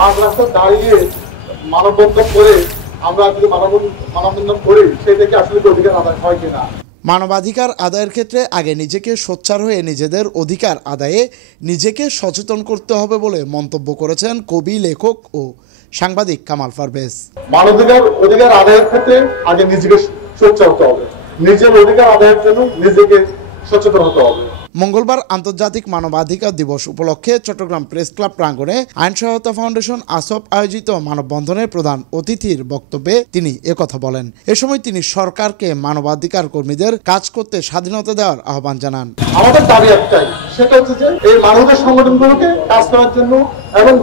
মাঝ রাস্তায় দাঁড়িয়ে মানববন্ধন করে আমরা যদি মানববন্ধন করি সেই থেকে আসলে অধিকার আদায় হয় কিনা। মানবাধিকার আদায়ের ক্ষেত্রে আগে নিজেকে সোচ্চার হয়ে নিজেদের অধিকার আদায়ে নিজেকে সচেতন করতে হবে বলে মন্তব্য করেছেন কবি, লেখক ও সাংবাদিক কামাল পারভেজ। অধিকার আদায়ের ক্ষেত্রে আগে নিজেকে সোচ্চার হতে হবে, নিজের অধিকার আদায়ের জন্য নিজেকে সচেতন হতে হবে। মঙ্গলবার আন্তর্জাতিক মানবাধিকার দিবস উপলক্ষে চট্টগ্রাম প্রেস ক্লাব প্রাঙ্গণে আইন সহায়তা ফাউন্ডেশন আসপ আয়োজিত মানববন্ধনের প্রধান অতিথির বক্তব্যে তিনি একথা বলেন। এ সময় তিনি সরকারকে মানবাধিকার কর্মীদের কাজ করতে স্বাধীনতা দেওয়ার আহ্বান জানান। আমাদের দাবি একটাই, সেটা হচ্ছে যে এই মানবাধিকার সংগঠনগুলোকে কাজ করার জন্য এবং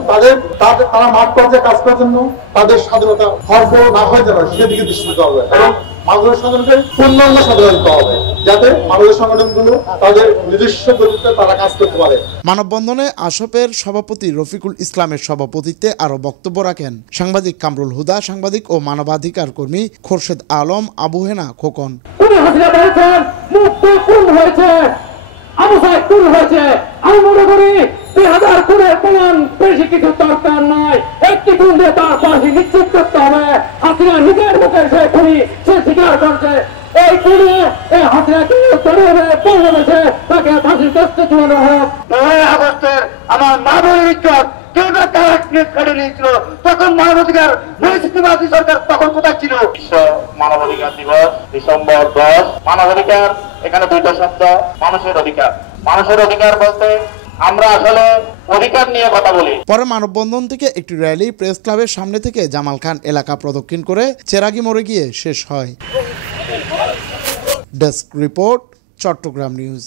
তারা মাঠ পর্যায়ে কাজ করার জন্য তাদের স্বাধীনতা খর্ব না হয়ে যাবে সেদিকে দৃষ্টি দিতে হবে এবং মানবাধিকার সংগঠনকে পূর্ণাঙ্গ স্বাধীনতা দিতে হবে, যাতে মানবাধিকার সংগঠনগুলো তাদের নিজস্ব গতিতে তারা কাজ করতে পারে। মানববন্ধনে আসপের সভাপতি রফিকুল ইসলামের সভাপতিত্বে আরো বক্তব্য রাখেন সাংবাদিক কামরুল হুদা, সাংবাদিক ও মানবাধিকার কর্মী খোরশেদ আলম, আবু হেনা খোকন। আমি মনে করি 2000 খুনের প্রমাণ বেশি কিছু দরকার নয়, একটি খুন দিয়ে তার ফাঁসি নিশ্চিত করতে হবে। হাসিনা নিজের মুখে সে খুনি সে স্বীকার করছে, এই খুনে এই হাসিনাকে ধরে বাংলাদেশে তাকে ফাঁসির দস্তে চুয়ানো হোক। 9 আগস্টের আমার মা বোনের ইজ্জত কেউ না তারা কেড়ে নিয়েছিল, তখন মানবাধিকার নৈতিকবাদী সরকার তখন কোথায় ছিল? বিশ্ব মানবাধিকার দিবস ডিসেম্বর 10। মানবাধিকার এখানে দুইটা শব্দ, মানুষের অধিকার। মানুষের অধিকার বলতে আমরা আসলে অধিকার নিয়ে কথা বলি। পরে মানববন্ধন থেকে একটি র্যালি প্রেস ক্লাবের সামনে থেকে জামাল খান এলাকা প্রদক্ষিণ করে চেরাগি মোড়ে গিয়ে শেষ হয়। Desk report, Chattogram news.